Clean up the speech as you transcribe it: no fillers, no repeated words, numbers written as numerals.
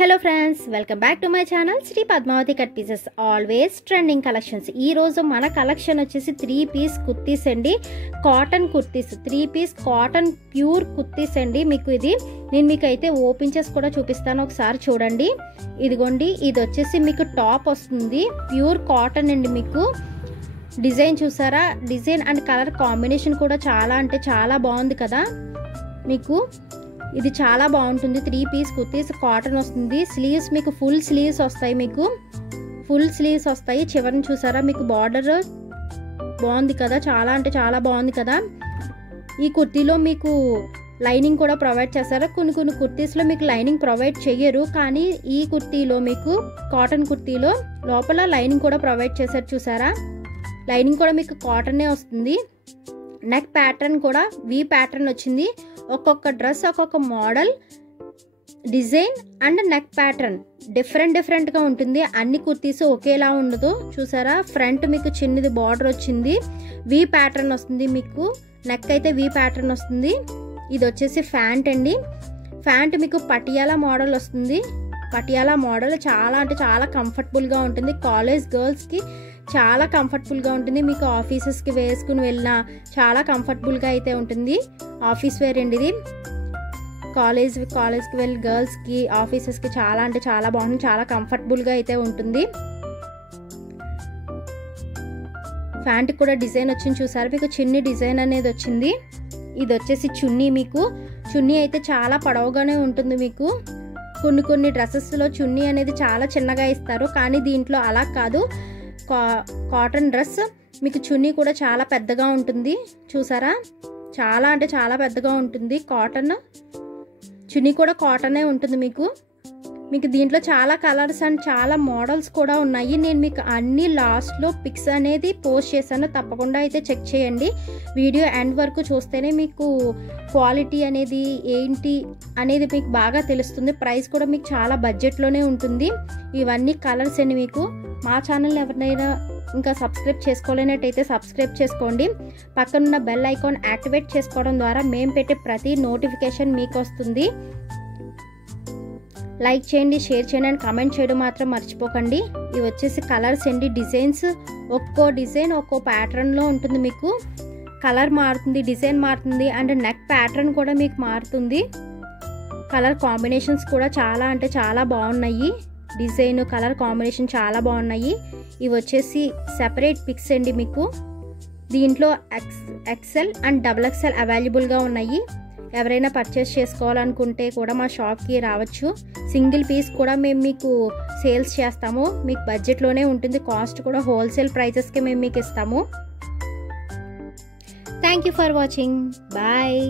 Hello friends, welcome back to my channel Shri Padmavathi cut pieces. Always trending collections. ఈ రోజు మన collection వచ్చేసి 3 piece kurtis అండి. Cotton kurtis, 3 piece cotton pure kurtis అండి. నేను మీకు అయితే ఓపెన్ చేసి కూడా చూపిస్తాను, ఒకసారి చూడండి. ఇదిగోండి, ఇది వచ్చేసి మీకు టాప్ వస్తుంది, ప్యూర్ కాటన్ అండి. మీకు డిజైన్ చూసారా? డిజైన్ అండ్ కలర్ కాంబినేషన్ కూడా చాలా అంటే చాలా బాగుంది కదా. మీకు ఇది చాలా బాగుంటుంది. 3 పీస్ కుర్తీస్ కాటన్ వస్తుంది. స్లీవ్స్ మీకు ఫుల్ స్లీవ్స్ వస్తాయి. చివరిని చూసారా? మీకు బార్డర్ బాగుంది కదా, చాలా అంటే చాలా బాగుంది కదా. ఈ కుర్తీలో మీకు లైనింగ్ కూడా ప్రొవైడ్ చేస్తారు. కొన్ని కుర్తీస్లో మీకు లైనింగ్ ప్రొవైడ్ చేయరు, కానీ ఈ కుర్తీలో మీకు కాటన్ కుర్తీలో లోపల లైనింగ్ కూడా ప్రొవైడ్ చేశారు. చూసారా? లైనింగ్ కూడా మీకు కాటనే వస్తుంది. నెక్ ప్యాటర్న్ కూడా వి ప్యాటర్న్ వచ్చింది. ఒక్కొక్క డ్రెస్ ఒక్కొక్క model, design and neck pattern డిఫరెంట్గా ఉంటుంది. అన్ని కుర్తీస్ ఒకేలా ఉండదు. చూసారా? ఫ్రంట్ మీకు చిన్నది బార్డర్ వచ్చింది, వి ప్యాటర్న్ వస్తుంది. మీకు నెక్ అయితే వి ప్యాటర్న్ వస్తుంది. ఇది వచ్చేసి ఫ్యాంట్ అండి. ఫ్యాంట్ మీకు పటియాలా మోడల్ వస్తుంది. పటియాలా మోడల్ చాలా అంటే చాలా కంఫర్టబుల్గా ఉంటుంది. కాలేజ్ గర్ల్స్కి చాలా కంఫర్టబుల్గా ఉంటుంది. మీకు ఆఫీసెస్కి వేసుకుని వెళ్ళినా చాలా కంఫర్టబుల్గా అయితే ఉంటుంది. ఆఫీస్ వేర్ అండి ఇది. కాలేజ్కి వెళ్ళి గర్ల్స్కి ఆఫీసెస్కి చాలా అంటే చాలా బాగుంటుంది. చాలా కంఫర్టబుల్గా అయితే ఉంటుంది. ప్యాంట్ కూడా డిజైన్ వచ్చింది. చూసారు? మీకు చిన్ని డిజైన్ అనేది వచ్చింది. ఇది వచ్చేసి చున్నీ. మీకు చున్నీ అయితే చాలా పొడవుగానే ఉంటుంది. మీకు కొన్ని డ్రెస్సెస్లో చున్నీ అనేది చాలా చిన్నగా ఇస్తారు, కానీ దీంట్లో అలా కాదు. కాటన్ డ్రెస్ మీకు చున్నీ కూడా చాలా పెద్దగా ఉంటుంది. చూసారా? చాలా అంటే చాలా పెద్దగా ఉంటుంది. కాటన్ చున్నీ కూడా కాటనే ఉంటుంది. మీకు దీంట్లో చాలా కలర్స్ అండ్ చాలా మోడల్స్ కూడా ఉన్నాయి. నేను మీకు అన్ని లాస్ట్లో పిక్స్ అనేది పోస్ట్ చేశాను, తప్పకుండా అయితే చెక్ చేయండి. వీడియో ఎండ్ వరకు చూస్తేనే మీకు క్వాలిటీ అనేది ఏంటి అనేది మీకు బాగా తెలుస్తుంది. ప్రైస్ కూడా మీకు చాలా బడ్జెట్లోనే ఉంటుంది. ఇవన్నీ కలర్స్ అండి. మీకు మా ఛానల్ ఎవరినైనా ఇంకా సబ్స్క్రైబ్ చేసుకోలేనట్టయితే సబ్స్క్రైబ్ చేసుకోండి. పక్కనున్న బెల్ ఐకాన్ యాక్టివేట్ చేసుకోవడం ద్వారా మేము పెట్టే ప్రతి నోటిఫికేషన్ మీకు వస్తుంది. లైక్ చేయండి, షేర్ చేయండి అండ్ కామెంట్ చేయడం మాత్రం మర్చిపోకండి. ఇవి వచ్చేసి కలర్స్ అండి. డిజైన్స్ ఒక్కో డిజైన్ ఒక్కో ప్యాటర్న్లో ఉంటుంది. మీకు కలర్ మారుతుంది, డిజైన్ మారుతుంది అండ్ నెక్ ప్యాటర్న్ కూడా మీకు మారుతుంది. కలర్ కాంబినేషన్స్ కూడా చాలా అంటే చాలా బాగున్నాయి. డిజైన్ కలర్ కాంబినేషన్ చాలా బాగున్నాయి. ఇవి వచ్చేసి సెపరేట్ పిక్స్ అండి. మీకు దీంట్లో ఎక్సెల్ అండ్ XXL అవైలబుల్గా ఉన్నాయి. ఎవరైనా పర్చేస్ చేసుకోవాలనుకుంటే కూడా మా షాప్కి రావచ్చు. సింగిల్ పీస్ కూడా మేము మీకు సేల్స్ చేస్తాము. మీకు బడ్జెట్లోనే ఉంటుంది. కాస్ట్ కూడా హోల్సేల్ ప్రైజెస్కి మేము మీకు ఇస్తాము. Thank you for watching. Bye.